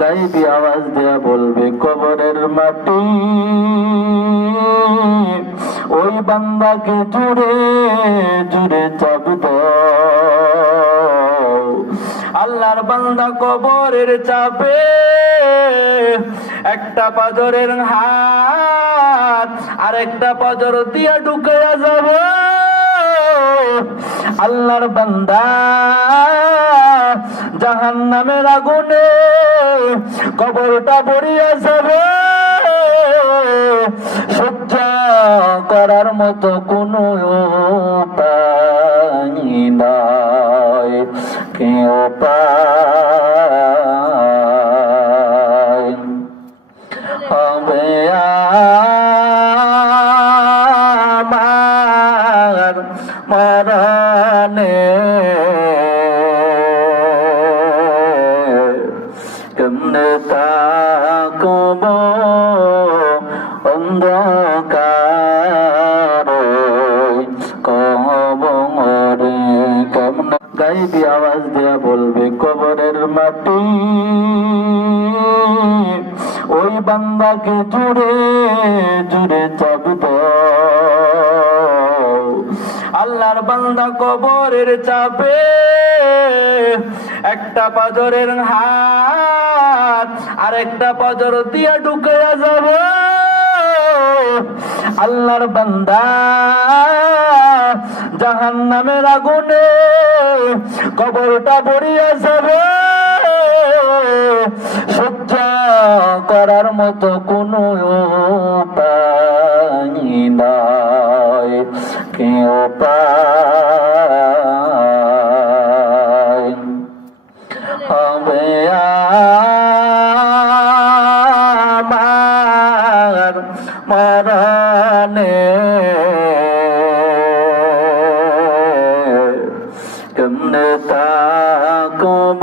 গাইবি আওয়াজ দেয়া বলবে কবরের মাটি ওই বান্দাকে জুড়ে জুড়ে চাপ দাও। আল্লাহর বান্দা কবরের চাপে একটা পাজরের হাত আর একটা পাজর দিয়া ঢুকাইয়া যাবে। আল্লাহর বান্দা জাহান্নামের আগুনে কবরটা পড়িয়া যাবে। সহ্য করার মতো কোনো উপায় নাই, কি উপায় হবে আমার মরণে? কেমনে তাকব অন্ধকারে কবরে? কেমনে গাইবি আওয়াজ দেয়া বলবে কবরের মাটি ওই বান্দাকে জুড়ে জুড়ে চাপ দাও। আল্লাহর বান্দা কবরের চাপে একটা পাজরের হাত আর একটা পাজর দিয়া ঢুকাইয়া যাবে। আল্লাহর বান্দা জাহান্নামের আগুনে কবরটা পড়িয়া যাবে। সহ্য করার মতো কোনো উপায় নাই, কি উপায় হবে আমার মরণে? কেমনে তাকব